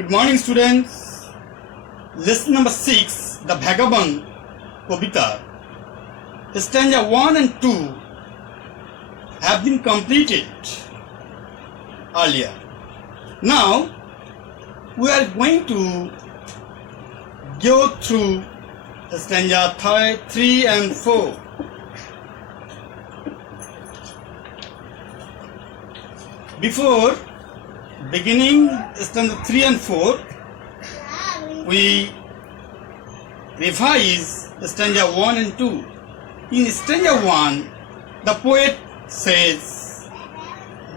Good morning, students. Lesson number 6, The Vagabond Kobita. Stanza 1 and 2 have been completed earlier. Now, we are going to go through stanza 3 and 4. Before beginning stanza 3 and 4, we revise stanza 1 and 2. In stanza 1, the poet says,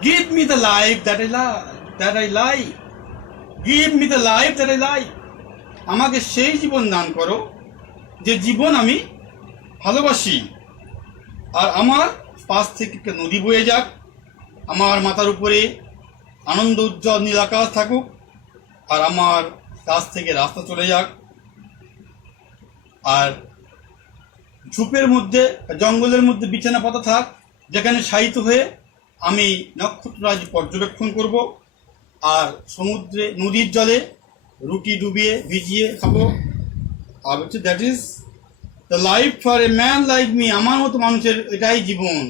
"Give me the life that I like. Give me the life that I like." আমাকে সেই জীবন দান করো যে জীবন আমি ভালোবাসি। আর আমার পাশ থেকে একটা নদী বয়ে যাক, আমার মাথার উপরে আনন্দ উজ্জ্বল নীল আকাশ থাকুক, আর আমার কাছ থেকে রাস্তা চলে যাক, আর ঝোপের মধ্যে জঙ্গলের মধ্যে বিছানা পাতা থাক, যেখানে শায়িত হয়ে আমি নক্ষত্ররাজ পর্যবেক্ষণ করব, আর সমুদ্রে নদীর জলে রুটি ডুবিয়ে ভিজিয়ে খাবো। আর হচ্ছে that is the life for a man like me. আমার মতো মানুষের এটাই জীবন,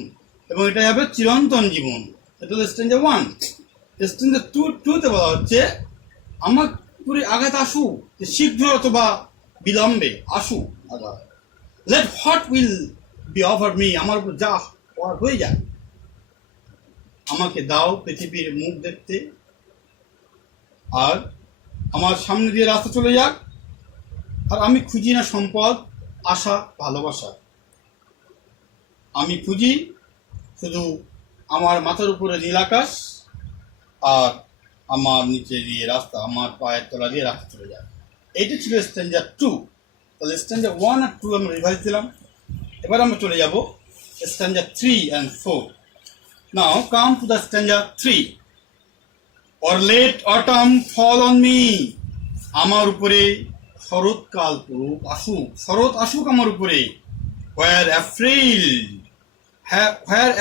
এবং এটাই হবে চিরন্তন জীবন। এটা হলো স্ট্যান্জা 1। স্ট্যান্জা 2তে বলা হচ্ছে, আমার পুরো আঘাত আসুক, যে শীঘ্র অথবা বিলম্বে আসুক আঘাত। Let what will be offer me, আমার উপর যা হওয়ার হয়ে যায়। আমাকে দাও পৃথিবীর মুখ দেখতে, আর আমার সামনে দিয়ে রাস্তা চলে যাক, আর আমি খুঁজি না সম্পদ, আশা, ভালোবাসা। আমি খুঁজি শুধু আমার মাথার উপরে নীল আকাশ, আর আমার নিচে দিয়ে রাস্তা, আমার পায়ের তলা দিয়ে রাস্তা চলে যায়। এইটা ছিল স্ট্যান্জা 2। তাহলে স্ট্যান্জা 1 আর 2 আমরা রিভাইজ দিলাম। এবার আমরা চলে যাব স্ট্যান্জা 3 and 4. Now come to the stanza 3. Or let autumn fall on me. আমার উপরে শরৎকাল পড়ুক, আসুক, শরৎ আসুক আমার উপরে। Where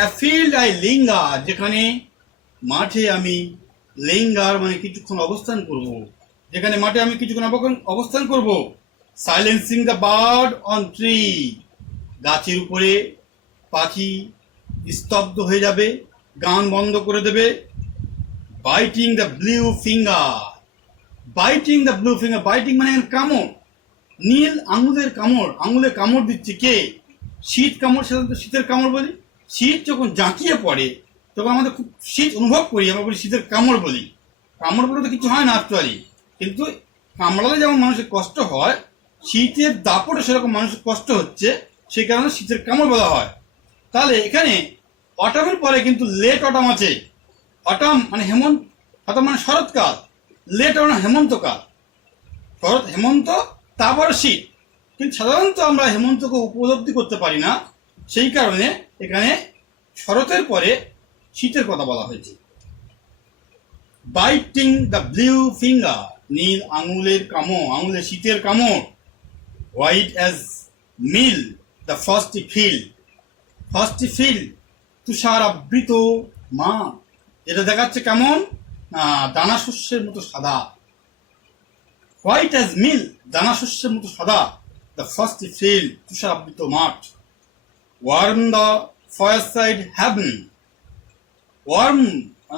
afield I linger, যেখানে মাঠে আমি লিঙ্গার মানে কিছুক্ষণ অবস্থান করব, যেখানে মাঠে আমি কিছুক্ষণ অবস্থান করব। Silencing the bird on tree, গাছের উপরে পাখি স্তব্ধ হয়ে যাবে, গান বন্ধ করে দেবে। Biting the blue finger, biting the blue finger, biting মানে কামড়, নীল আঙুলের কামড়, আঙুলে কামড় দিচ্ছে কে? শীত কামড়, সাধারণত শীতের কামড় বলি। শীত যখন জাঁকিয়ে পড়ে তখন আমাদের খুব শীত অনুভব করি, আমরা বলি শীতের কামড় বলি। কামড় বলে তো কিছু হয় না অ্যাকচুয়ালি, কিন্তু কামড়ালে যেমন মানুষের কষ্ট হয়, শীতের দাপটে সেরকম মানুষের কষ্ট হচ্ছে, সেই কারণে শীতের কামড় বলা হয়। তাহলে এখানে অটামের পরে কিন্তু লেট অটাম আছে। অটাম মানে হেমন্ত, অটাম মানে শরৎকাল, লেট অটাম হেমন্তকাল। শরৎ হেমন্ত, তারপর শীত, কিন্তু সাধারণত আমরা হেমন্তকে উপলব্ধি করতে পারি না, সেই কারণে এখানে শরতের পরে শীতের কথা বলা হয়েছে। বাইটিং দ্য ব্লু ফিঙ্গার, নীল আঙুলের কামড়, আঙুলের শীতের কামড়। White as milk the first field, first field তুষার আবৃত মা, এটা দেখাচ্ছে কেমন না দানা শস্যের মতো সাদা। হোয়াইট অ্যাজ মিল, দানা শস্যের মতো সাদা। দ্য ফার্স্ট ফিল্ড, তুষার আবৃত মাঠ। ওয়ার্ম দ্য ফায়ারসাইড হ্যাভেন, ওয়ার্ম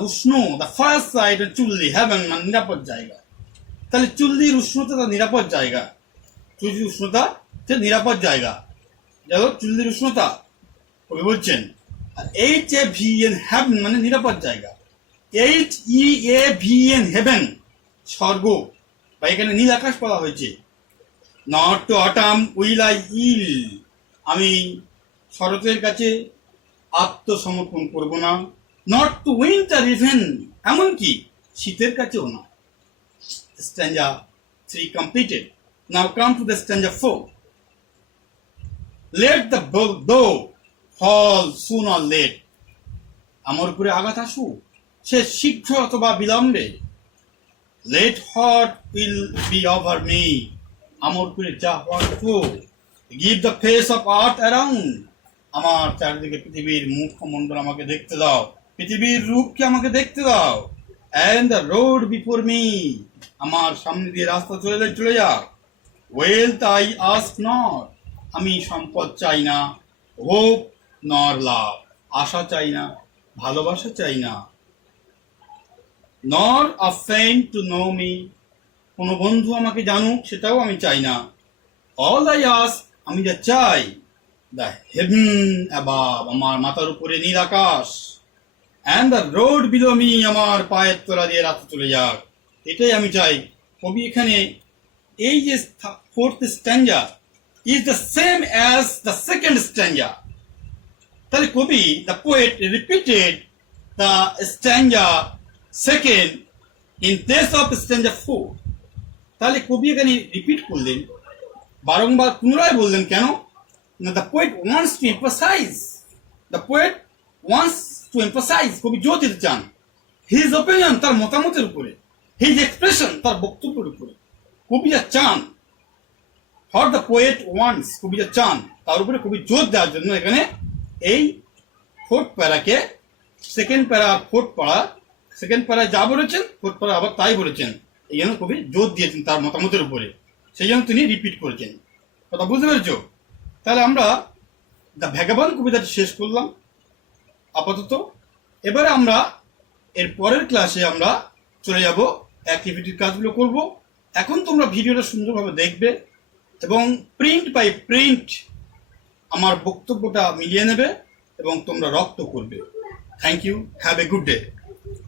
উষ্ণ, দ্য ফায়ারসাইড চুল্লি, হ্যাভেন মানে নিরাপদ জায়গা। তাহলে চুল্লির উষ্ণতা তার নিরাপদ জায়গা, চুল্লির উষ্ণতা নিরাপদ জায়গা, যাই চুল্লির উষ্ণতা কবি বলছেন। আর HAVEN হ্যাভেন মানে নিরাপদ জায়গা। HEAVEN হেভেন স্বর্গ, বা এখানে নীল আকাশ বলা হয়েছে। Not to autumn will I ill, আমি শরতের কাছে আত্মসমর্পণ করব না। নট টু উইন্টার ইভেন, এমনকি শীতের কাছেও না। স্ট্যান্জা 3 completed. Now come to the stanza 4. Let the blow fall soon or late. আমার উপরে আঘাত আসুক, সে শীঘ্র অথবা বিলম্বে। Let what will be over me, আমার উপরে যা হওয়ার হোক। Give the face of earth around, আমার চারিদিকে পৃথিবীর মুখমণ্ডল আমাকে দেখতে দাও, পৃথিবীর রূপকে আমাকে দেখতে দাও। and the road before me, আমার সামনে দিয়ে রাস্তা চলে যাক। wealth I ask not, আমি সম্পদ চাই না। hope nor love, আশা চাই না, ভালোবাসা চাই না। nor a friend to know me, কোনো বন্ধু আমাকে জানুক সেটাও আমি চাই না। all I ask, আমি যা চাই, the heaven above, আমার মাথার উপরে নীল আকাশ, and the road below me, আমার পায়ের তলা দিয়ে রাস্তা চলে যাক, এটাই আমি চাই। কবি এখানে এই যে fourth স্ট্যাঞ্জা is the same as the second stanza, তাহলে কবি the poet repeated the stanza second in place of stanza 4, তাহলে কবি এখানে রিপিট করলেন, বারংবার পুনরায় বললেন কেন না, the poet wants to emphasize, the poet wants to emphasize, কবি জোর দিতে চান his opinion, তার মতামতের উপরে, his expression, তার বক্তব্যের উপরে। কবি যা চান, what the poet wants, কবি যা চান তার উপরে কবি জোর দেওয়ার জন্য এখানে এই ফোর্থ প্যারাকে সেকেন্ড প্যারা ফোর্থ পারা, সেকেন্ড প্যারায় যা বলেছেন ফোর্থ প্যারা আবার তাই বলেছেন, এই জন্য কবি জোর দিয়েছেন তার মতামতের উপরে, সেই জন্য তিনি রিপিট করেছেন। কথা বুঝতে পেরেছ? তাহলে আমরা দ্য ভ্যাগাবন্ড কবিতাটি শেষ করলাম আপাতত। এবারে আমরা এর পরের ক্লাসে আমরা চলে যাব অ্যাক্টিভিটির কাজগুলো করব। এখন তোমরা ভিডিওটা সুন্দরভাবে দেখবে এবং প্রিন্ট বাই প্রিন্ট আমার বক্তব্যটা মিলিয়ে নেবে এবং তোমরা রপ্ত করবে। Thank you, have a good day.